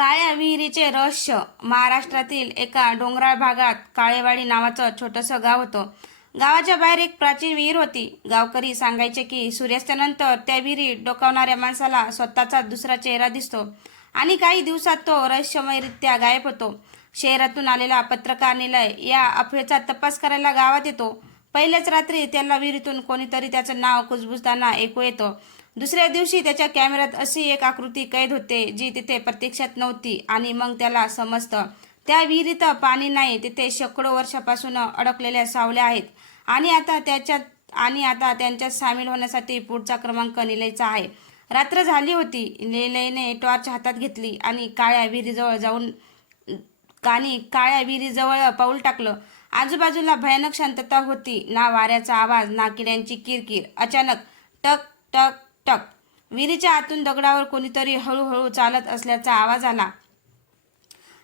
काळ्या विहिरीचे रहस्य. महाराष्ट्रातील एका डोंगराळ भागात काळेवाडी नावाचं छोटंसं गाव होतं. गावाच्या बाहेर एक प्राचीन विहीर होती. गावकरी सांगायचे की सूर्यास्तानंतर त्या विहिरीत डोकावणाऱ्या माणसाला स्वतःचा दुसरा चेहरा दिसतो आणि काही दिवसात तो रहस्यमयरित्या गायब होतो. शहरातून आलेला पत्रकार निलय या अफवेचा तपास करायला गावात येतो. पहिल्याच रात्री त्याला विहिरीतून कोणीतरी त्याचं नाव कुजबुजताना ऐकू येतं. दुसऱ्या दिवशी त्याच्या कॅमेऱ्यात अशी एक आकृती कैद होते जी तिथे प्रत्यक्षात नव्हती आणि मग त्याला समजतं त्या विहिरीत पाणी नाही, तिथे शेकडो वर्षापासून अडकलेल्या सावल्या आहेत आणि आता त्यांच्यात सामील होण्यासाठी पुढचा क्रमांक निलयचा आहे. रात्र झाली होती. निलयने टॉर्च हातात घेतली आणि काळ्या विहिरीजवळ पाऊल टाकलं. आजूबाजूला भयानक शांतता होती. ना वाऱ्याचा आवाज, ना किड्यांची किरकिर. अचानक टक टक टक विहिरीच्या आतून दगडावर कोणीतरी हळूहळू चालत असल्याचा आवाज आला.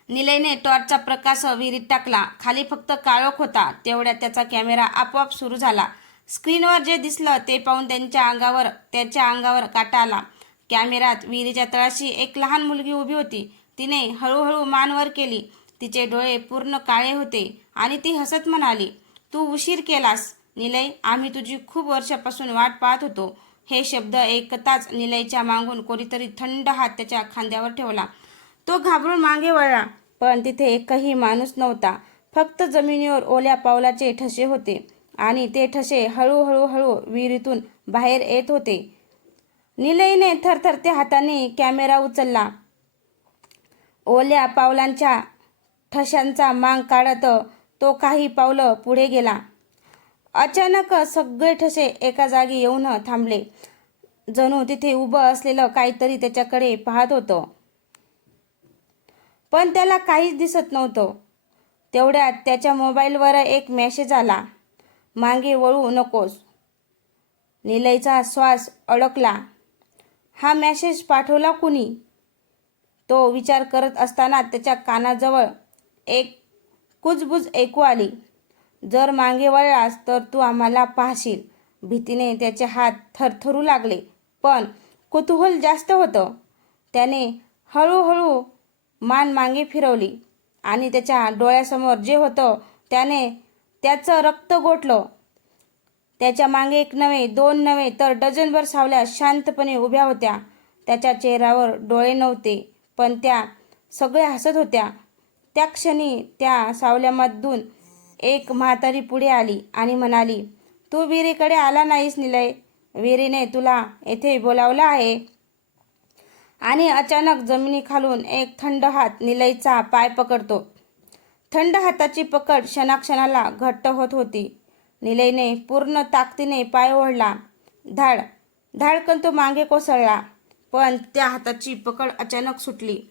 निलयने टॉर्चचा प्रकाश विहिरीत टाकला. खाली फक्त काळोख होता. तेवढ्यात त्याचा कॅमेरा आपोआप सुरू झाला. स्क्रीनवर जे दिसलं ते पाहून त्याच्या अंगावर काटा आला. कॅमेऱ्यात विहिरीच्या तळाशी एक लहान मुलगी उभी होती. तिने हळूहळू मान वर केली. तिचे डोळे पूर्ण काळे होते आणि ती हसत म्हणाली, "तू उशीर केलास निलय, आम्ही तुझी खूप वर्षापासून वाट पाहत होतो." हे शब्द ऐकताच निलयच्या मागून कोणीतरी थंड हात त्याच्या खांद्यावर ठेवला. तो घाबरून मागे वळला, पण तिथे एकही माणूस नव्हता. फक्त जमिनीवर ओल्या पावलाचे ठसे होते आणि ते ठसे हळूहळू विहिरीतून बाहेर येत होते. निलयने थरथरत्या हाताने कॅमेरा उचलला. ओल्या पावलांच्या ठशांचा माग काढत तो काही पावलं पुढे गेला. अचानक सगळे ठसे एका जागी येऊन थांबले. जणू तिथे उभं असलेलं काहीतरी त्याच्याकडे पाहत होतं, पण त्याला काहीच दिसत नव्हतं. तेवढ्यात त्याच्या मोबाईलवर एक मेसेज आला, "मागे वळू नकोस." निलयचा श्वास अडकला. हा मेसेज पाठवला कुणी? तो विचार करत असताना त्याच्या कानाजवळ एक कुजबुज ऐकू आली, "जर मागे वळलास तर तू आम्हाला पाहशील." भीतीने त्याचे हात थरथरू लागले, पण कुतूहल जास्त होतं. त्याने हळूहळू मान मागे फिरवली आणि त्याच्या डोळ्यासमोर जे होतं त्याचं रक्त गोठलं. त्याच्या मागे एक नव्हे, दोन नव्हे, तर डझनभर सावल्या शांतपणे उभ्या होत्या. त्याच्या चेहऱ्यावर डोळे नव्हते, पण त्या सगळ्या हसत होत्या. त्या क्षणी त्या सावल्यामधून एक म्हातारी पुढे आली आणि म्हणाली, "तू विहिरीकडे आला नाहीस निलय, विहिरीने तुला येथे बोलावलं आहे." आणि अचानक जमिनीखालून एक थंड हात निलयचा पाय पकडतो. थंड हाताची पकड क्षणाक्षणाला घट्ट होत होती. निलयने पूर्ण ताकदीने पाय ओढला. धाडकन तो मागे कोसळला, पण त्या हाताची पकड अचानक सुटली.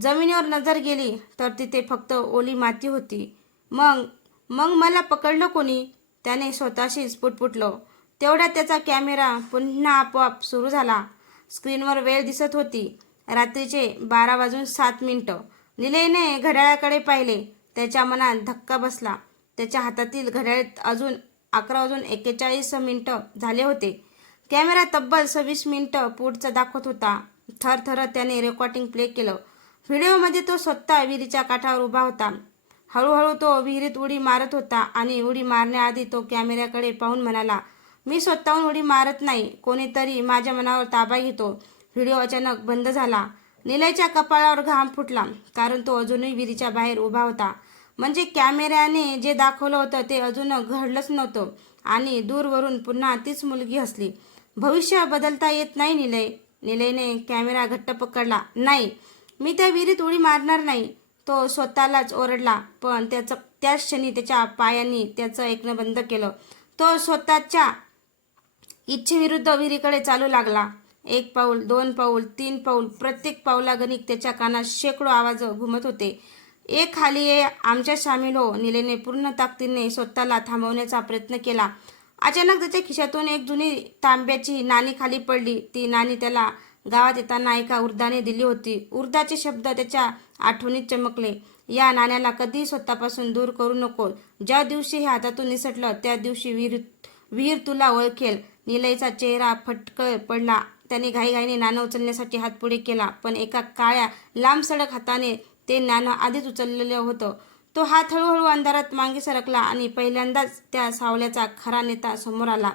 जमिनीवर नजर गेली तर तिथे फक्त ओली माती होती. मग मग मला पकडलं कोणी? त्याने स्वतःशीच पुटपुटलं. तेवढ्यात त्याचा कॅमेरा पुन्हा आपोआप सुरू झाला. स्क्रीनवर वेळ दिसत होती, रात्रीचे 12:07. निलयने घड्याळाकडे पाहिले. त्याच्या मनात धक्का बसला. त्याच्या हातातील घड्याळात अजून 11:41 झाले होते. कॅमेरा तब्बल 26 मिनिटं पुढचं दाखवत होता. थरथरत त्याने रेकॉर्डिंग प्ले केलं. व्हिडिओमध्ये तो स्वतः विहिरीच्या काठावर उभा होता. हळूहळू तो विहिरीत उडी मारत होता आणि उडी मारण्याआधी तो कॅमेऱ्याकडे पाहून म्हणाला, "मी स्वतःहून उडी मारत नाही, कोणीतरी माझ्या मनावर ताबा घेतो." व्हिडिओ अचानक बंद झाला. निलयच्या कपाळावर घाम फुटला, कारण तो अजूनही विहिरीच्या बाहेर उभा होता. म्हणजे कॅमेऱ्याने जे दाखवलं होतं ते अजून घडलंच नव्हतं. आणि दूरवरून पुन्हा तीच मुलगी हसली. "भविष्य बदलता येत नाही निलय." निलयने कॅमेरा घट्ट पकडला. "नाही, मी त्या विहिरीत उडी मारणार नाही." तो स्वतःलाच ओरडला, पण त्याच क्षणी त्याच्या पायांनी त्याचं ऐकणं बंद केलं. तो स्वतःच्या इच्छेविरुद्ध विहिरीकडे चालू लागला. 1 पाऊल, 2 पाऊल, 3 पाऊल. प्रत्येक पाऊलागणिक त्याच्या कानात शेकडो आवाज घुमत होते. "ये खाली ये, आमच्यात सामील हो." निलयने पूर्ण ताकदीने स्वतःला थांबवण्याचा प्रयत्न केला. अचानक त्याच्या खिशातून एक जुनी तांब्याची नाणी खाली पडली. ती नाणी त्याला गावात येताना एका वृद्धाने दिली होती. वृद्धाचे शब्द त्याच्या आठवणीत चमकले, "या नाण्याला कधीही स्वतःपासून दूर करू नको. ज्या दिवशी हे हातातून निसटलं त्या दिवशी विहीर तुला ओळखेल." निलयचा चेहरा फटकळ पडला. त्याने घाईघाईने नाणं उचलण्यासाठी हात पुढे केला, पण एका काळ्या लांबसडक हाताने ते नाणं आधीच उचललेलं होतं. तो हात हळूहळू अंधारात मागे सरकला आणि पहिल्यांदाच त्या सावल्याचा खरा नेता समोर आला.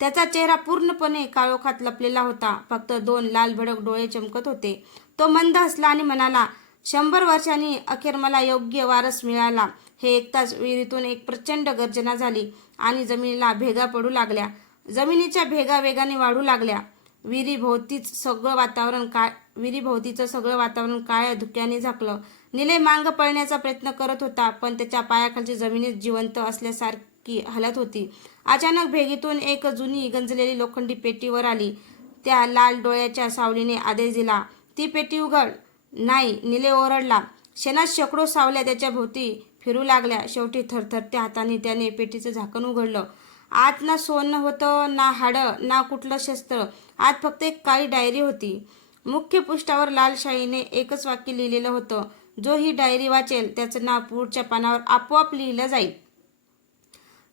त्याचा चेहरा पूर्णपणे काळोखात लपलेला होता. फक्त 2 लाल भडक डोळे चमकत होते. तो मंद हसला आणि म्हणाला, 100 वर्षांनी अखेर मला योग्य वारस मिळाला. हे ऐकताच विहिरीतून एक प्रचंड गर्जना झाली आणि जमिनीला भेगा पडू लागल्या. जमिनीच्या भेगा वेगाने वाढू लागल्या. विहिरीभोवतीचं सगळं वातावरण काळ्या धुक्याने झाकलं. निलय मागं पळण्याचा प्रयत्न करत होता, पण त्याच्या पायाखालची जमिनीत जिवंत असल्यासारखी हलत होती. अचानक भेगेतून एक जुनी गंजलेली लोखंडी पेटी वर आली. त्या लाल डोळ्याच्या सावलीने आदेश दिला, ती पेटी उघड. नाही, निलय ओरडला. क्षणात शेकडो सावल्या त्याच्या भोवती फिरू लागल्या. शेवटी थरथरत्या हाताने त्याने पेटीचं झाकण उघडलं. आत ना सोनं होतं, ना हाडं, ना कुठलं शस्त्र. आत फक्त एक काळी डायरी होती. मुख्य पृष्ठावर लाल शाईने एकच वाक्य लिहिलेलं होतं, जो ही डायरी वाचेल त्याचं नाव पुढच्या पानावर आपोआप लिहिलं जाईल.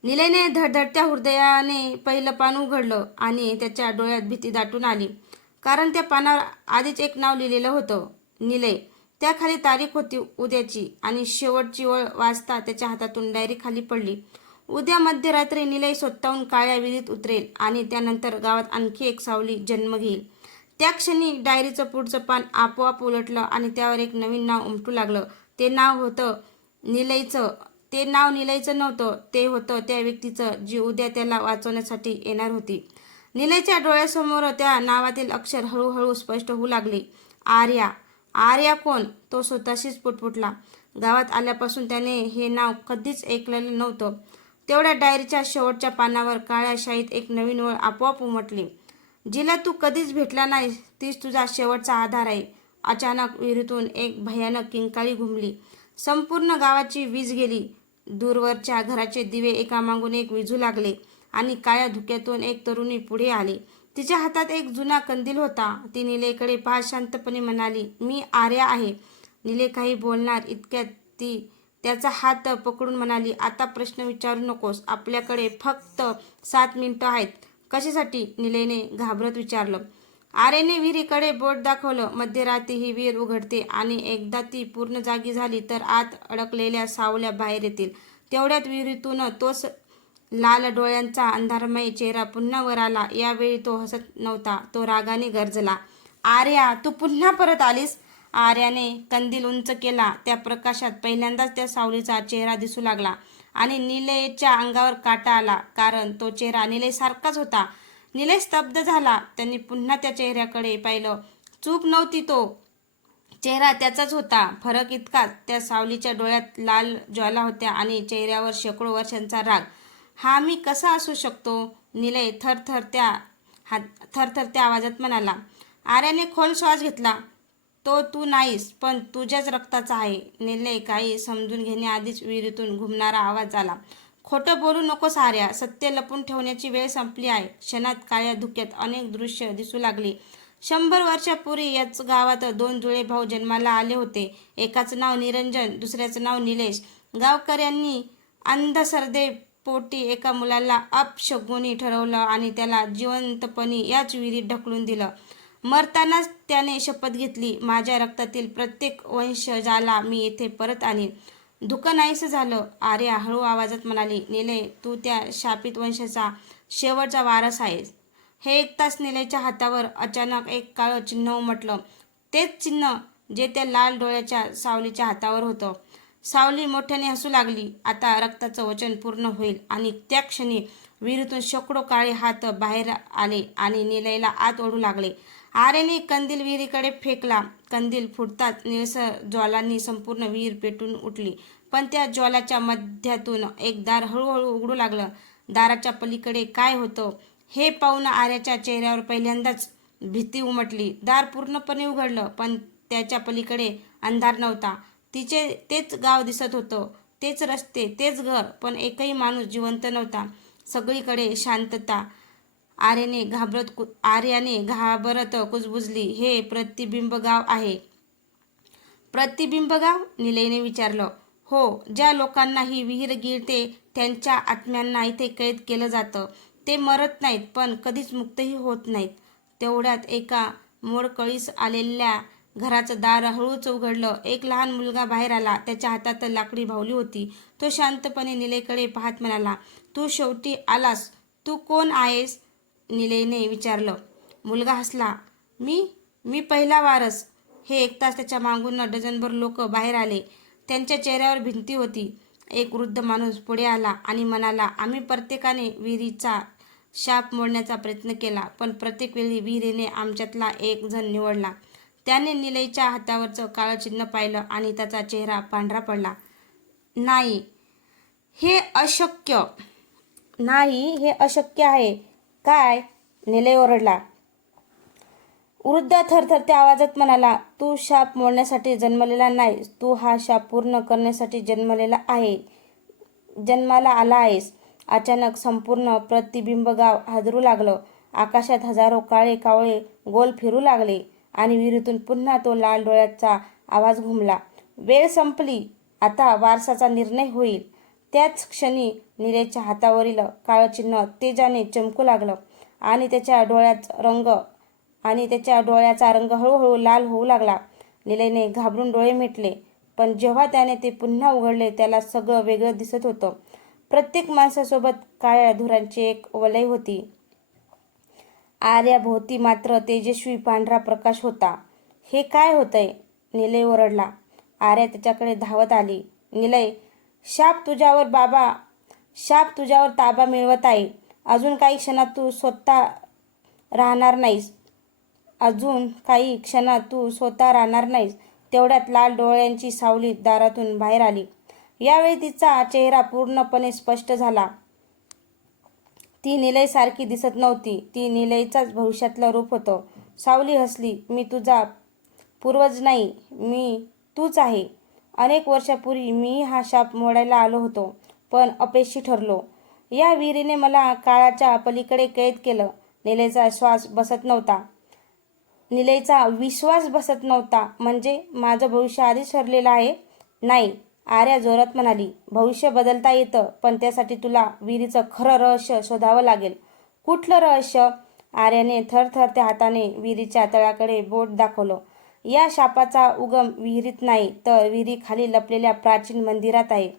निलयने धडधडत्या हृदयाने पहिलं पान उघडलं आणि त्याच्या डोळ्यात भीती दाटून आली. कारण त्या पानावर आधीच एक नाव लिहिलेलं होतं, निलय. त्याखाली तारीख होती उद्याची आणि शेवटची ओळ वाचता त्याच्या हातातून डायरी खाली पडली. उद्या मध्यरात्री निलय स्वतःहून काळ्या विहिरीत उतरेल आणि त्यानंतर गावात आणखी एक सावली जन्म घेईल. त्या क्षणी डायरीचं पुढचं पान आपोआप उलटलं आणि त्यावर एक नवीन नाव उमटू लागलं. ते नाव निलयचं नव्हतं. ते होतं त्या व्यक्तीचं जी उद्या त्याला वाचवण्यासाठी येणार होती. निलयच्या डोळ्यासमोर त्या नावातील अक्षर हळूहळू स्पष्ट होऊ लागले. आर्या. आर्या कोण? तो स्वतःशीच पुटपुटला. गावात आल्यापासून त्याने हे नाव कधीच ऐकलेलं नव्हतं. तेवढ्या डायरीच्या शेवटच्या पानावर काळ्या शाईत एक नवीन ओळ आपोआप उमटली. जिला तू कधीच भेटला नाहीस, तीच तुझा शेवटचा आधार आहे. अचानक विहिरीतून एक भयानक किंकाळी घुमली. संपूर्ण गावाची वीज गेली. दूरवरच्या घराचे दिवे एकामागून एक विझू लागले आणि काळ्या धुक्यातून एक तरुणी पुढे आली. तिच्या हातात एक जुना कंदील होता. ती निलयकडे पाहत शांतपणे म्हणाली, मी आर्या आहे. निलय काही बोलणार इतक्यात ती त्याचा हात पकडून म्हणाली, आता प्रश्न विचारू नकोस. आपल्याकडे फक्त 7 मिनिटं आहेत. कशासाठी? निलयने घाबरत विचारलं. आर्याने विहिरीकडे बोट दाखवलं. मध्यरात्री ही विहीर उघडते आणि एकदा ती पूर्ण जागी झाली तर आत अडकलेल्या सावल्या बाहेर येतील. तेवढ्यात विहिरीतून तोच लाल डोळ्यांचा अंधारमय चेहरा पुन्हा वर आला. यावेळी तो हसत नव्हता, तो रागाने गरजला. आर्या, तू पुन्हा परत आलीस? आर्याने कंदील उंच केला. त्या प्रकाशात पहिल्यांदाच त्या सावलीचा चेहरा दिसू लागला आणि निलयच्या अंगावर काटा आला, कारण तो चेहरा निलय सारखाच होता. निलय स्तब्ध झाला. त्यांनी पुन्हा त्या चेहऱ्याकडे पाहिलं. चूक नव्हती, तो चेहरा त्याचाच होता. फरक इतकाच, त्या सावलीच्या डोळ्यात लाल ज्वाला होत्या आणि चेहऱ्यावर शेकडो वर्षांचा राग. हा मी कसा असू शकतो? निलय थरथरत्या आवाजात म्हणाला. आर्याने खोल श्वास घेतला. तो तू नाहीस, पण तुझ्याच रक्ताचा आहे. निलय काही समजून घेण्याआधीच विहिरीतून घुमणारा आवाज आला. खोटं बोलू नकोस आर्या, सत्य लपून ठेवण्याची वेळ संपली आहे. क्षणात काळ्या धुक्यात अनेक दृश्य दिसू लागली. 100 वर्षापूर्वी याच गावात 2 जुळे भाऊ जन्माला आले होते. एकाचं नाव निरंजन, दुसऱ्याचं नाव निलेश. गावकऱ्यांनी अंधश्रद्धेपोटी एका मुलाला अपशकुनी ठरवलं आणि त्याला जिवंतपणी याच विहिरीत ढकलून दिलं. मरतानाच त्याने शपथ घेतली, माझ्या रक्तातील प्रत्येक वंशजाला मी येथे परत आणीन. धुकं नाहीसं झालं, आर्या हळू आवाजात म्हणाली. निलय, तू त्या शापित वंशाचा शेवटचा वारस आहेस. हे ऐकताच निलयच्या हातावर अचानक एक काळं चिन्ह उमटलं. तेच चिन्ह जे त्या लाल डोळ्याच्या सावलीच्या हातावर होतं. सावली मोठ्याने हसू लागली. आता रक्ताचं वचन पूर्ण होईल. आणि त्या क्षणी विहिरीतून शेकडो काळे हात बाहेर आले आणि निलयला आत ओढू लागले. आर्याने कंदील विहिरीकडे फेकला. कंदील फुटताच निळसर ज्वालांनी संपूर्ण विहीर पेटून उठली. पण त्या ज्वालाच्या मध्यातून एक दार हळूहळू उघडू लागलं. दाराच्या पलीकडे काय होतं हे पाहून आर्याच्या चेहऱ्यावर पहिल्यांदाच भीती उमटली. दार पूर्णपणे उघडलं, पण त्याच्या पलीकडे अंधार नव्हता. तेच गाव दिसत होतं, तेच रस्ते, तेच घर, पण एकही माणूस जिवंत नव्हता. सगळीकडे शांतता. आर्याने घाबरत कुजबुजली, हे प्रतिबिंब गाव आहे. प्रतिबिंब गाव? निलयने विचारलं. हो, ज्या लोकांना ही विहीर गिळते त्यांच्या आत्म्यांना इथे कैद केलं जातं. ते मरत नाहीत, पण कधीच मुक्तही होत नाहीत. तेवढ्यात एका मोडकळीस आलेल्या घराचं दार हळूच उघडलं. एक लहान मुलगा बाहेर आला. त्याच्या हातात लाकडी बाहुली होती. तो शांतपणे निलयकडे पाहत म्हणाला, तू शेवटी आलास. तू कोण आहेस? निलयने विचारलं. मुलगा हसला. मी पहिला वारस. हे ऐकताच त्याच्या मागून डझनभर लोक बाहेर आले. त्यांच्या चेहऱ्यावर भीती होती. एक वृद्ध माणूस पुढे आला आणि म्हणाला, आम्ही प्रत्येकाने विहिरीचा शाप मोडण्याचा प्रयत्न केला, पण प्रत्येक वेळी विहिरीने आमच्यातला एक जण निवडला. त्याने निलयच्या हातावरचं काळं चिन्ह पाहिलं आणि त्याचा चेहरा पांढरा पडला. नाही, हे अशक्य. नाही, हे अशक्य आहे. काय? निलय ओरडला. वृद्ध थरथरत्या आवाजात म्हणाला, तू शाप मोडण्यासाठी जन्मलेला नाहीस. तू हा शाप पूर्ण करण्यासाठी जन्माला आला आहेस. अचानक संपूर्ण प्रतिबिंब गाव हादरू लागलं. आकाशात हजारो काळे कावळे गोल फिरू लागले आणि विहिरीतून पुन्हा तो लाल डोळ्याचा आवाज घुमला. वेळ संपली. आता वारसाचा निर्णय होईल. त्याच क्षणी निलयच्या हातावरील काळं चिन्ह तेजाने चमकू लागलं आणि त्याच्या डोळ्याचा रंग हळूहळू लाल होऊ लागला. निलयने घाबरून डोळे मिटले, पण जेव्हा त्याने ते पुन्हा उघडले त्याला सगळं वेगळं दिसत होतं. प्रत्येक माणसासोबत काळ्या धुरांची एक वलय होती. आर्याभोवती मात्र तेजस्वी पांढरा प्रकाश होता. हे काय होतंय? निलय ओरडला. आर्या त्याच्याकडे धावत आली. निलय, शाप तुझ्यावर ताबा मिळवत आहे. अजून काही क्षणात तू स्वतः राहणार नाहीस. तेवढ्यात लाल डोळ्यांची सावली दारातून बाहेर आली. यावेळी तिचा चेहरा पूर्णपणे स्पष्ट झाला. ती निलयसारखी दिसत नव्हती. ती निलयचाच भविष्यातलं रूप होतं. सावली हसली. मी तुझा पूर्वज नाही, मी तूच आहे. अनेक वर्षापूर्वी मी हा शाप मोडायला आलो होतो, पण अपयशी ठरलो. या विहिरीने मला काळाच्या पलीकडे कैद केलं. निलयचा विश्वास बसत नव्हता. म्हणजे माझं भविष्य आधीच ठरलेलं आहे? नाही, आर्या जोरात म्हणाली. भविष्य बदलता येतं, पण त्यासाठी तुला विहिरीचं खरं रहस्य शोधावं लागेल. कुठलं रहस्य? आर्याने थरथरत्या हाताने विहिरीच्या तळाकडे बोट दाखवलं. या शापाचा उगम विहिरीत नाही, तर विहिरीखाली लपलेल्या प्राचीन मंदिरात आहे.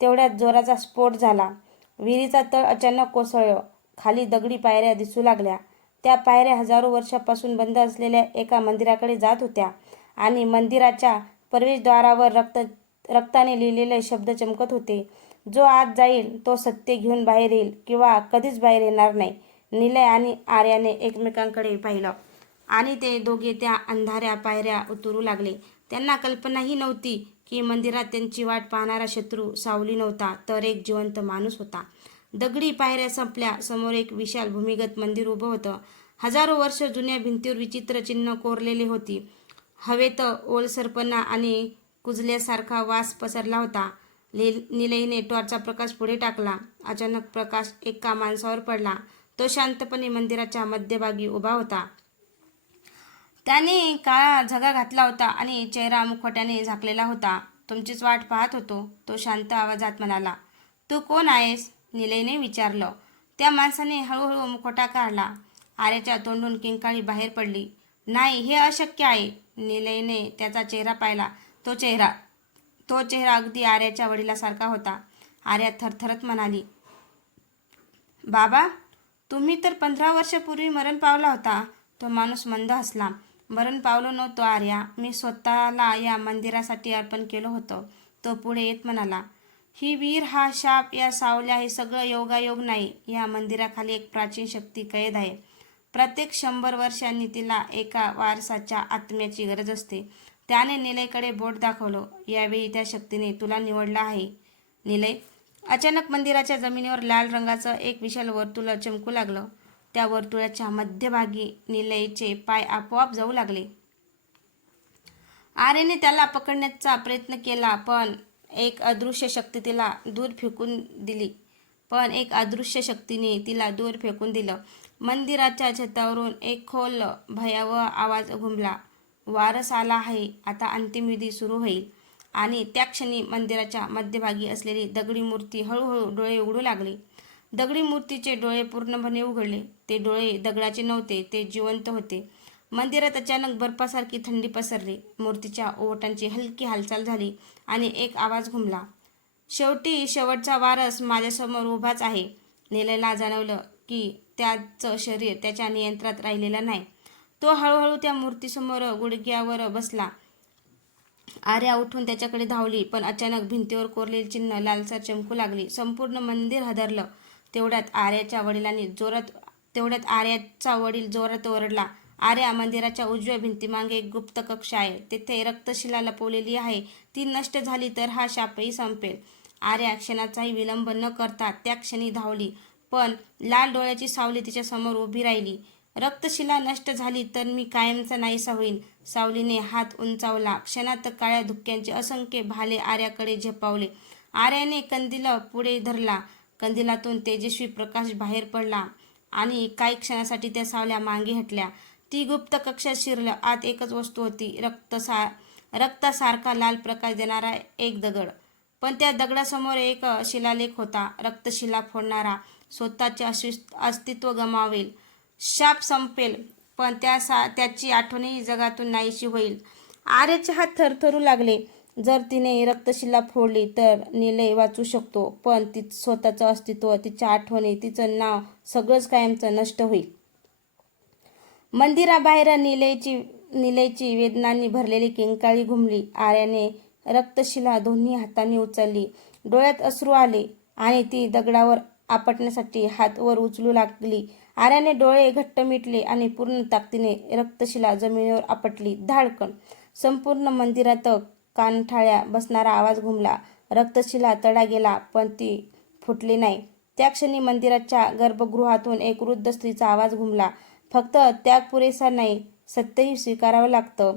तेवढ्यात जोराचा स्फोट झाला. विहिरीचा तळ अचानक कोसळलं. खाली दगडी पायऱ्या दिसू लागल्या. त्या पायऱ्या हजारो वर्षांपासून बंद असलेल्या एका मंदिराकडे जात होत्या आणि मंदिराच्या प्रवेशद्वारावर रक्ताने लिहिलेले शब्द चमकत होते. जो आत जाईल तो सत्य घेऊन बाहेर येईल किंवा कधीच बाहेर येणार नाही. निलय आणि आर्याने एकमेकांकडे पाहिलं आणि ते दोघे त्या अंधाऱ्या पायऱ्या उतरू लागले. त्यांना कल्पनाही नव्हती की मंदिरात त्यांची वाट पाहणारा शत्रू सावली नव्हता, तर एक जिवंत माणूस होता. दगडी पायऱ्या संपल्या. समोर एक विशाल भूमिगत मंदिर उभं होतं. हजारो वर्ष जुन्या भिंतीवर विचित्र चिन्ह कोरलेली होती. हवेत ओलसरपणा आणि कुजल्यासारखा वास पसरला होता. निलयने टॉर्चचा प्रकाश पुढे टाकला. अचानक प्रकाश एका माणसावर पडला. तो शांतपणे मंदिराच्या मध्यभागी उभा होता. त्याने काळा झगा घातला होता आणि चेहरा मुखवट्याने झाकलेला होता. तुमचीच वाट पाहत होतो, तो शांत आवाजात म्हणाला. तू कोण आहेस? निलयने विचारलं. त्या माणसाने हळूहळू मुखवटा काढला. आर्याच्या तोंडून किंकाळी बाहेर पडली. नाही, हे अशक्य आहे. निलयने त्याचा चेहरा पाहिला. तो चेहरा अगदी आर्याच्या वडिलांसारखा होता. आर्या थरथरत म्हणाली, बाबा, तुम्ही तर 15 वर्षापूर्वी मरण पावला होता. तो माणूस मंद हसला. मरण पावलो नव्हतो आर्या, मी स्वतःला या मंदिरासाठी अर्पण केलं होतं. तो पुढे येत म्हणाला, ही विहीर, हा शाप, या सावल्या, हे सगळं योगायोग नाही. या मंदिराखाली एक प्राचीन शक्ती कैद आहे. प्रत्येक 100 वर्षांनी तिला एका वारसाच्या आत्म्याची गरज असते. त्याने निलयकडे बोट दाखवलं. यावेळी त्या शक्तीने तुला निवडलं आहे. निलय. अचानक मंदिराच्या जमिनीवर लाल रंगाचं एक विशाल वर्तुळ चमकू लागलं. त्या वर्तुळाच्या मध्यभागी निलयचे पाय आपोआप जाऊ लागले. आर्याने त्याला पकडण्याचा प्रयत्न केला, पण एक अदृश्य शक्तीने तिला दूर फेकून दिलं. मंदिराच्या छतावरून एक खोल भयावह आवाज घुमला. वारस आला आहे. आता अंतिम विधी सुरू होईल. आणि त्या क्षणी मंदिराच्या मध्यभागी असलेली दगडी मूर्ती हळूहळू डोळे उघडू लागली. दगडी मूर्तीचे डोळे पूर्णपणे उघडले. ते डोळे दगडाचे नव्हते, ते जिवंत होते. मंदिरात अचानक बर्फासारखी थंडी पसरली. मूर्तीच्या ओठांची हलकी हालचाल झाली आणि एक आवाज घुमला. शेवटी शेवटचा वारस माझ्यासमोर उभाच आहे. निलयला जाणवलं की त्याचं शरीर त्याच्या नियंत्रणात राहिलेलं नाही. तो हळूहळू त्या मूर्तीसमोर गुडघ्यावर बसला. आर्या उठून त्याच्याकडे धावली, पण अचानक भिंतीवर कोरलेली चिन्ह लालसर चमकू लागली. संपूर्ण मंदिर हादरलं. तेवढ्यात आर्याचा वडील जोरात ओरडला, आर्या, मंदिराच्या उजव्या भिंतीमागे एक गुप्त कक्ष आहे. तिथे रक्तशिला लपवलेली आहे. ती नष्ट झाली तर हा शापही संपेल. आर्या क्षणाचाही विलंब न करता त्या क्षणी धावली, पण लाल डोळ्याची सावली तिच्या समोर उभी राहिली. रक्तशिला नष्ट झाली तर मी कायमचा नाहीसा होईन. सावलीने हात उंचावला. क्षणात काळ्या धुक्यांचे असंख्य भाले आर्याकडे झेपावले. आर्याने कंदील पुढे धरला. कंदिलातून तेजस्वी प्रकाश बाहेर पडला आणि काही क्षणासाठी त्या सावल्या मागे हटल्या. ती गुप्त कक्षात शिरलं. आत एकच वस्तू होती, रक्तासारखा लाल प्रकाश देणारा एक दगड. पण त्या दगडासमोर एक शिलालेख होता, रक्तशिला फोडणारा स्वतःचे अस्तित्व गमावेल. शाप संपेल, पण त्याची आठवणही जगातून नाहीशी होईल. आर्याचे हात थरथरू लागले. जर तिने रक्तशिला फोडली तर निलय वाचू शकतो, पण स्वतःचं अस्तित्व, तिच्या आठवणी, तिचं नाव, सगळंच कायमचं नष्ट होईल. मंदिराबाहेर निलयची वेदनांनी भरलेली किंकाळी घुमली. आर्याने रक्तशिला दोन्ही हातांनी उचलली. डोळ्यात अश्रू आले आणि ती दगडावर आपटण्यासाठी हात वर उचलू लागली. आर्याने डोळे घट्ट मिटले आणि पूर्ण ताकदीने रक्तशिला जमिनीवर आपटली. धाडकन संपूर्ण मंदिरात कानठाळ्या बसणारा आवाज घुमला. रक्तशिला तडा गेला, पण ती फुटली नाही. त्या क्षणी मंदिराच्या गर्भगृहातून एक वृद्ध स्त्रीचा आवाज घुमला, फक्त त्याग पुरेसा नाही, सत्यही स्वीकारावं लागतं.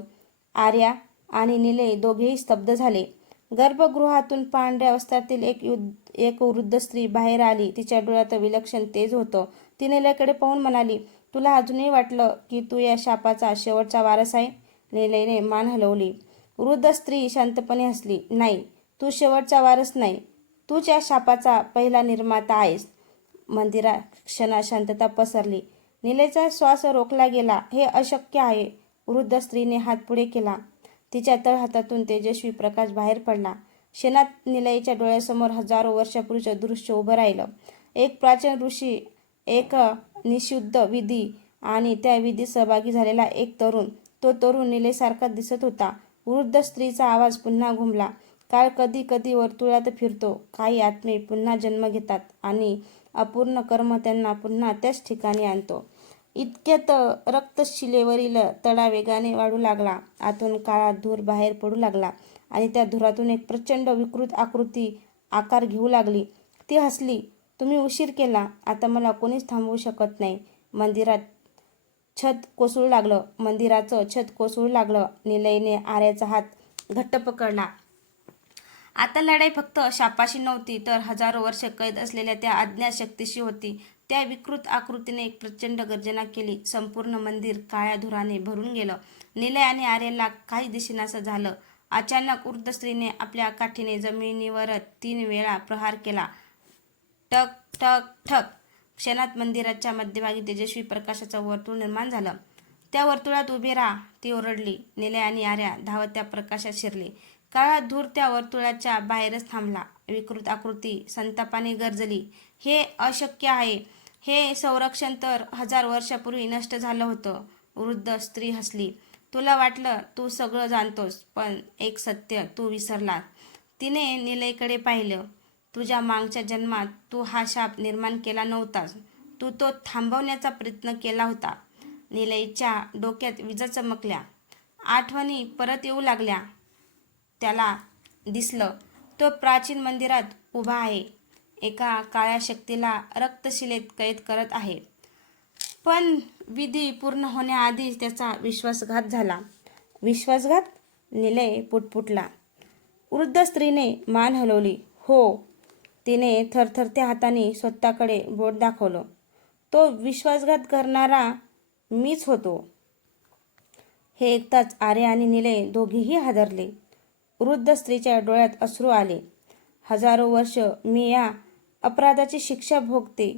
आर्या आणि निलय दोघेही स्तब्ध झाले. गर्भगृहातून पांढऱ्या वस्त्रातील एक वृद्ध स्त्री बाहेर आली. तिच्या डोळ्यात विलक्षण तेज होतं. ती निलयकडे पाहून म्हणाली, तुला अजूनही वाटलं की तू या शापाचा शेवटचा वारस आहे? निलयने मान हलवली. वृद्ध स्त्री शांतपणे हसली, नाही, तू शेवटचा वारस नाही, तूच या शापाचा पहिला निर्माता आहेस. मंदिरात क्षणात शांतता पसरली. निलयचा श्वास रोखला गेला. हे अशक्य आहे. वृद्ध स्त्रीने हात पुढे केला. तिच्या तळहातातून तेजस्वी प्रकाश बाहेर पडला. क्षणात निलयच्या डोळ्यासमोर हजारो वर्षापूर्वीचं दृश्य उभं राहिलं. एक प्राचीन ऋषी, एक निषिद्ध विधी आणि त्या विधीत सहभागी झालेला एक तरुण. तो तरुण निलयसारखा दिसत होता. वृद्ध स्त्रीचा आवाज पुन्हा घुमला, काळ कधी कधी वर्तुळात फिरतो. काही आत्मे पुन्हा जन्म घेतात आणि अपूर्ण कर्म त्यांना पुन्हा त्याच ठिकाणी आणतो. इतक्यात रक्तशिलेवरील तडा वेगाने वाढू लागला. आतून काळा धूर बाहेर पडू लागला आणि त्या धुरातून एक प्रचंड विकृत आकृती आकार घेऊ लागली. ती हसली, तुम्ही उशीर केला. आता मला कोणीच थांबवू शकत नाही. मंदिराचं छत कोसळू लागलं. निलयने आर्याचा हात घट्ट पकडला. आता लढाई फक्त शापाशी नव्हती, तर हजारो वर्ष कैद असलेल्या त्या अज्ञात शक्तीशी होती. त्या विकृत आकृतीने एक प्रचंड गर्जना केली. संपूर्ण मंदिर काळ्या धुराने भरून गेलं. निलय आणि आर्याला काही दिसेनासं झालं. अचानक वृद्ध स्त्रीने आपल्या काठीने जमिनीवर 3 वेळा प्रहार केला. टक ठक ठक. क्षणात मंदिराच्या मध्यभागी तेजस्वी प्रकाशाचं वर्तुळ निर्माण झालं. त्या वर्तुळात उभे राहा, ती ओरडली. निलय आणि आर्या धावत त्या प्रकाशात शिरले. काळा धूर त्या वर्तुळाच्या बाहेरच थांबला. विकृत आकृती संतापाने गरजली, हे अशक्य आहे. हे संरक्षण तर 1000 वर्षापूर्वी नष्ट झालं होतं. वृद्ध स्त्री हसली, तुला वाटलं तू सगळं जाणतोस, पण एक सत्य तू विसरला. तिने निलयकडे पाहिलं. तुझ्या मागच्या जन्मात तू हा शाप निर्माण केला नव्हतास, तू तो थांबवण्याचा प्रयत्न केला होता. निलयच्या डोक्यात विजा चमकल्या. आठवणी परत येऊ लागल्या. त्याला दिसलं, तो प्राचीन मंदिरात उभा आहे, एका काळ्या शक्तीला रक्तशिलेत कैद करत आहे. पण विधी पूर्ण होण्याआधीच त्याचा विश्वासघात झाला. विश्वासघात? निलय पुटपुटला. वृद्ध स्त्रीने मान हलवली. हो. तिने थरथरत्या हाताने स्वतःकडे बोट दाखवलं. तो विश्वासघात करणारा मीच होतो. हे ऐकताच आर्या आणि निलय दोघेही हादरले. वृद्ध स्त्रीच्या डोळ्यात अश्रू आले. हजारो वर्ष मी या अपराधाची शिक्षा भोगते.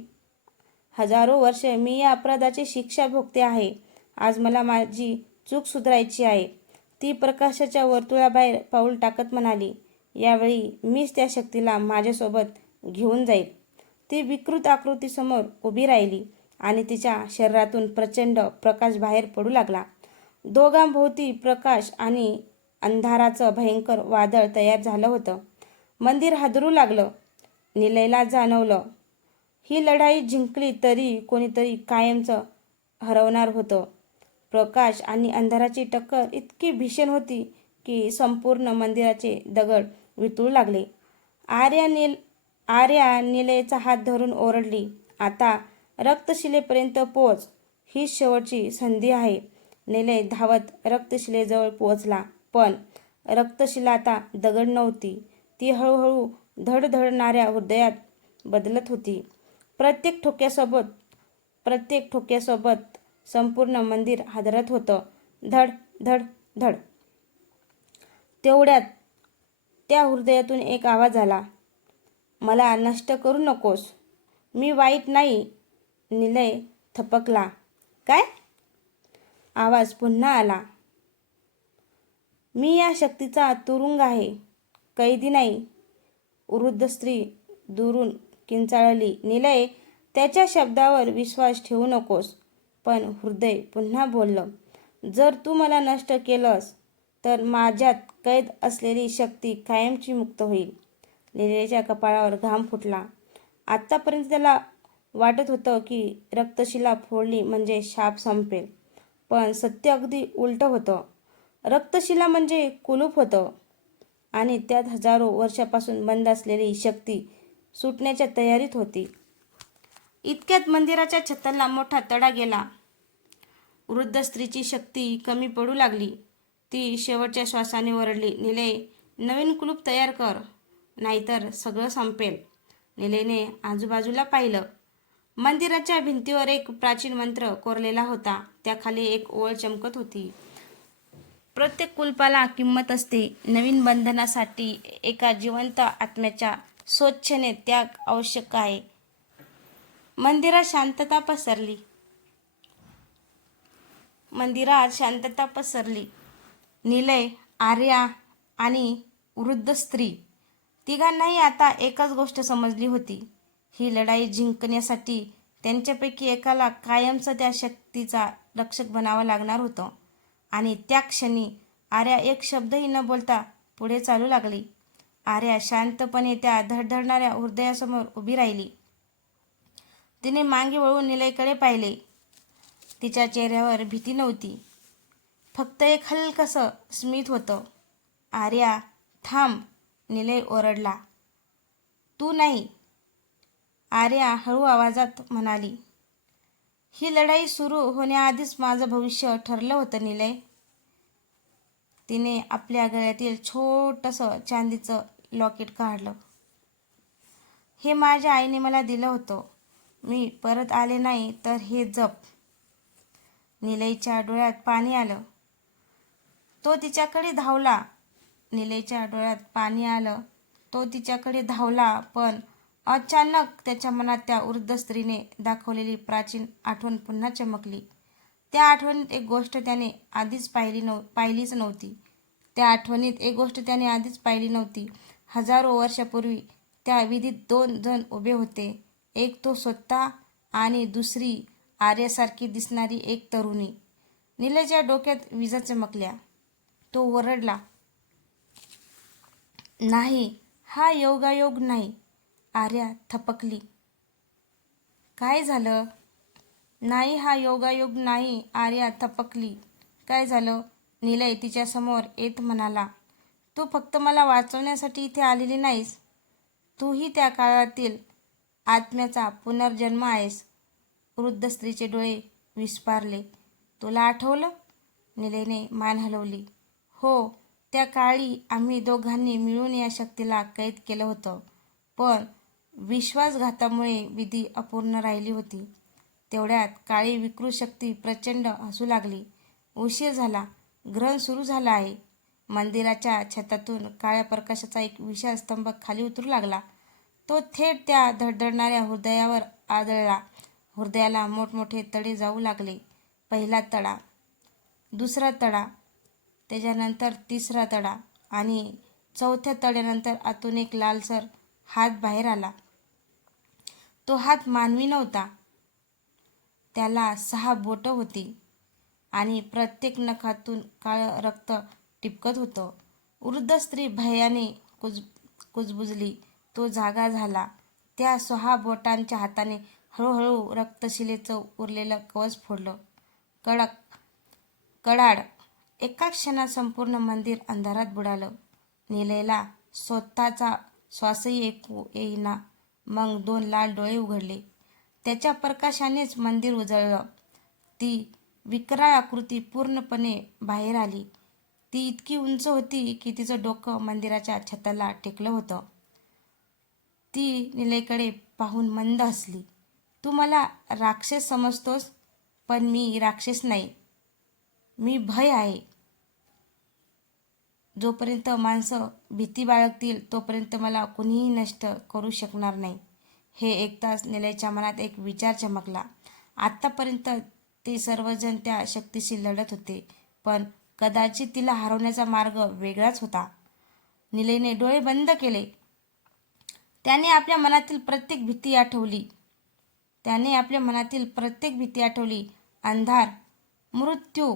हजारो वर्ष मी या अपराधाची शिक्षा भोगते आहे. आज मला माझी चूक सुधारायची आहे. ती प्रकाशाच्या वर्तुळाबाहेर पाऊल टाकत म्हणाली. यावेळी मीच त्या शक्तीला माझ्यासोबत घेऊन जाईल. ती विकृत आकृतीसमोर उभी राहिली आणि तिच्या शरीरातून प्रचंड प्रकाश बाहेर पडू लागला. दोघांभोवती प्रकाश आणि अंधाराचं भयंकर वादळ तयार झालं होतं. मंदिर हादरू लागलं. निलयला जाणवलं, ही लढाई जिंकली तरी कोणीतरी कायमचं हरवणार होतं. प्रकाश आणि अंधाराची टक्कर इतकी भीषण होती की संपूर्ण मंदिराचे दगड वितळू लागले. आर्या निलयचा हात धरून ओरडली, आता रक्तशिलेपर्यंत पोच. ही शेवटची संधी आहे. निलय धावत रक्तशिलेजवळ पोहोचला. पण रक्तशिला आता दगड नव्हती. ती हळूहळू धडधडणाऱ्या हृदयात बदलत होती. प्रत्येक ठोक्यासोबत संपूर्ण मंदिर हादरत होतं. धड धड धड. तेवढ्यात त्या हृदयातून एक आवाज आला, मला नष्ट करू नकोस. मी वाईट नाही. निलय थपकला. काय? आवाज पुन्हा आला. मी या शक्तीचा तुरुंग आहे, कैदी नाही. वृद्ध स्त्री दुरून किंचाळली. निलय, त्याच्या शब्दावर विश्वास ठेवू नकोस. पण हृदय पुन्हा बोललं, जर तू मला नष्ट केलंस तर माझ्यात कैद असलेली शक्ती कायमची मुक्त होईल. निलयच्या कपाळावर घाम फुटला. आत्तापर्यंत त्याला वाटत होतं की रक्तशिला फोडली म्हणजे शाप संपेल. पण सत्य अगदी उलटं होतं. रक्तशिला म्हणजे कुलूप होतं आणि त्यात हजारो वर्षापासून बंद असलेली शक्ती सुटण्याच्या तयारीत होती. इतक्यात मंदिराच्या छताला मोठा तडा गेला. वृद्ध स्त्रीची शक्ती कमी पडू लागली. ती शेवटच्या श्वासाने ओरडली, निलय, नवीन कुलूप तयार कर, नाहीतर सगळं संपेल. निलयने आजूबाजूला पाहिलं. मंदिराच्या भिंतीवर एक प्राचीन मंत्र कोरलेला होता. त्याखाली एक ओळ चमकत होती. प्रत्येक कुलपाला किंमत असते. नवीन बंधनासाठी एका जिवंत आत्म्याच्या स्वच्छेने त्याग आवश्यक आहे. मंदिरात शांतता पसरली. निलय, आर्या आणि वृद्ध स्त्री तिघांनाही आता एकच गोष्ट समजली होती. ही लढाई जिंकण्यासाठी त्यांच्यापैकी एकाला कायमचं त्या शक्तीचा रक्षक बनावं लागणार होतं. आणि त्या क्षणी आर्या एक शब्दही न बोलता पुढे चालू लागली. आर्या शांतपणे त्या धडधडणाऱ्या हृदयासमोर उभी राहिली. तिने मागे वळून निलयकडे पाहिले. तिच्या चेहऱ्यावर भीती नव्हती, फक्त एक हलकसं स्मित होतं. आर्या, थांब, निलय ओरडला. तू नाही, आर्या हळू आवाजात म्हणाली. ही लढाई सुरू होण्याआधीच माझं भविष्य ठरलं होतं निलय. तिने आपल्या गळ्यातील छोटंसं चांदीचं लॉकेट काढलं. हे माझ्या आईने मला दिलं होतं. मी परत आले नाही तर हे जप. निलयच्या डोळ्यात पाणी आलं. तो तिच्याकडे धावला. पण अचानक त्याच्या मनात त्या वृद्ध स्त्रीने दाखवलेली प्राचीन आठवण पुन्हा चमकली. त्या आठवणीत एक गोष्ट त्याने आधीच पाहिलीच नव्हती. हजारो वर्षापूर्वी त्या विधीत 2 जण उभे होते. एक तो स्वतः आणि दुसरी आर्यासारखी दिसणारी एक तरुणी. निलयच्या डोक्यात विजा चमकल्या. तो ओरडला, नाही, हा योगायोग नाही. आर्या थपकली. काय झालं? नाही, हा योगायोग नाही. आर्या थपकली. काय झालं? निलय तिच्यासमोर येत म्हणाला, तू फक्त मला वाचवण्यासाठी इथे आलेली नाहीस. तूही त्या काळातील आत्म्याचा पुनर्जन्म आहेस. वृद्ध स्त्रीचे डोळे विस्फारले. तुला आठवलं? निलयने मान हलवली. हो, त्या काळी आम्ही दोघांनी मिळून या शक्तीला कैद केलं होतं. पण विश्वासघातामुळे विधी अपूर्ण राहिली होती. तेवढ्यात काळी विकृत शक्ती प्रचंड हसू लागली. उशीर झाला. ग्रहण सुरू झालं आहे. मंदिराच्या छतातून काळ्या प्रकाशाचा एक विशाल स्तंभ खाली उतरू लागला. तो थेट त्या धडधडणाऱ्या हृदयावर आदळला. हृदयाला मोठमोठे तडे जाऊ लागले. पहिला तडा, दुसरा तडा, त्याच्यानंतर तिसरा तडा आणि चौथ्या तड्यानंतर आतून एक लालसर हात बाहेर आला. तो हात मानवी नव्हता. त्याला 6 बोटं होती आणि प्रत्येक नखातून काळं रक्त टिपकत होतं. वृद्ध स्त्री भयाने कुजबुजली. तो जागा झाला. त्या 6 बोटांच्या हाताने हळूहळू रक्तशिलेचं उरलेलं कवच फोडलं. कडक कडाड. एका क्षणात संपूर्ण मंदिर अंधारात बुडालं. निलयला स्वतःचा श्वासही ऐकू येईना. मग 2 लाल डोळे उघडले. त्याच्या प्रकाशानेच मंदिर उजळलं. ती विकराळ आकृती पूर्णपणे बाहेर आली. ती इतकी उंच होती की तिचं डोकं मंदिराच्या छताला टेकलं होतं. ती निलयकडे पाहून मंद हसली. तू मला राक्षस समजतोस, पण मी राक्षस नाही. मी भय आहे. जोपर्यंत माणसं भीती बाळगतील तोपर्यंत मला कुणीही नष्ट करू शकणार नाही. हे ऐकताच निलयच्या मनात एक विचार चमकला. आत्तापर्यंत ते सर्वजण त्या शक्तीशी लढत होते, पण कदाचित तिला हरवण्याचा मार्ग वेगळाच होता. निलयने डोळे बंद केले. त्याने आपल्या मनातील प्रत्येक भीती आठवली. अंधार, मृत्यू,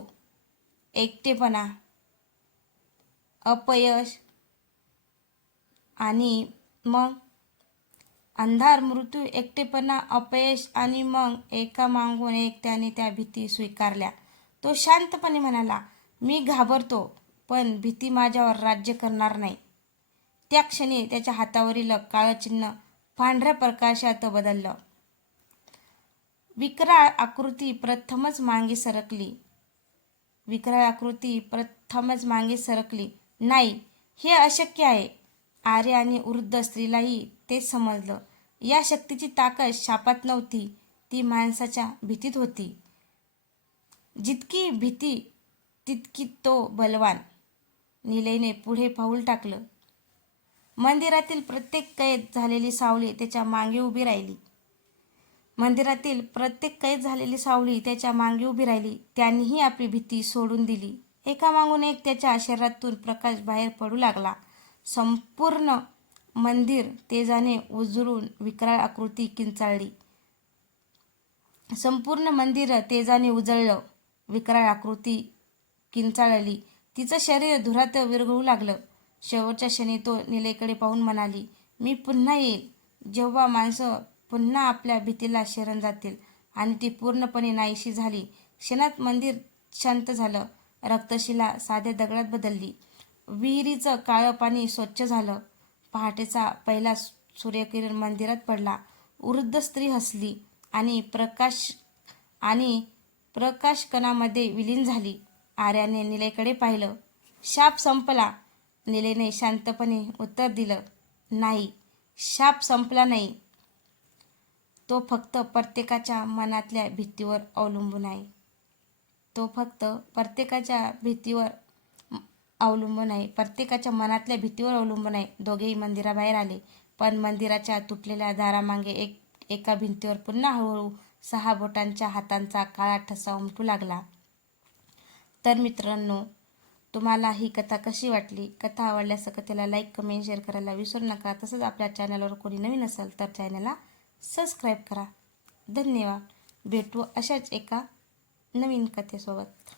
एकटेपणा, अपयश आणि मग एकामागून एक त्याने त्या भीती स्वीकारल्या. तो शांतपणे म्हणाला, मी घाबरतो, पण भीती माझ्यावर राज्य करणार नाही. त्या क्षणी त्याच्या हातावरील काळं चिन्ह पांढऱ्या प्रकाशात बदललं. विकराळ आकृती प्रथमच मागे सरकली. नाही, हे अशक्य आहे. आर्य आणि वृद्ध स्त्रीलाही तेच समजलं. या शक्तीची ताकद शापात नव्हती, ती माणसाच्या भीतीत होती. जितकी भीती तितकी तो बलवान. निलयने पुढे पाऊल टाकलं. मंदिरातील प्रत्येक कैद झालेली सावली त्याच्या मागे उभी राहिली. त्यांनीही आपली भीती सोडून दिली. एकामागून एक त्याच्या शरीरातून प्रकाश बाहेर पडू लागला. संपूर्ण मंदिर तेजाने उजळून विकराळ आकृती किंचाळली. विकराळ आकृती किंचाळली. तिचं शरीर धुरात विरघळू लागलं. शेवटच्या क्षणी तो निलयकडे पाहून म्हणाली, मी पुन्हा येईल, जेव्हा माणसं पुन्हा आपल्या भीतीला शरण जातील. आणि ती पूर्णपणे नाहीशी झाली. क्षणात मंदिर शांत झालं. रक्तशिला साध्या दगडात बदलली. विहिरीचं काळं पाणी स्वच्छ झालं. पहाटेचा पहिला सूर्यकिरण मंदिरात पडला. वृद्ध स्त्री हसली आणि प्रकाशकणामध्ये विलीन झाली. आर्याने निलयकडे पाहिलं. शाप संपला. निलयने शांतपणे उत्तर दिलं, नाही, शाप संपला नाही. तो फक्त प्रत्येकाच्या मनातल्या भीतीवर अवलंबून आहे. प्रत्येकाच्या मनातल्या भीतीवर अवलंबून आहे. दोघेही मंदिराबाहेर आले, पण मंदिराच्या तुटलेल्या दारामागे एका भिंतीवर पुन्हा हळूहळू 6 बोटांच्या हातांचा काळा ठसा उमटू लागला. तर मित्रांनो, तुम्हाला ही कथा कशी वाटली? कथा आवडल्यास कथेला लाईक, कमेंट, शेअर करायला विसरू नका. तसंच आपल्या चॅनलवर कोणी नवीन असेल तर चॅनलला सबस्क्राईब करा. धन्यवाद. भेटू अशाच एका नवीन कथेसोबत.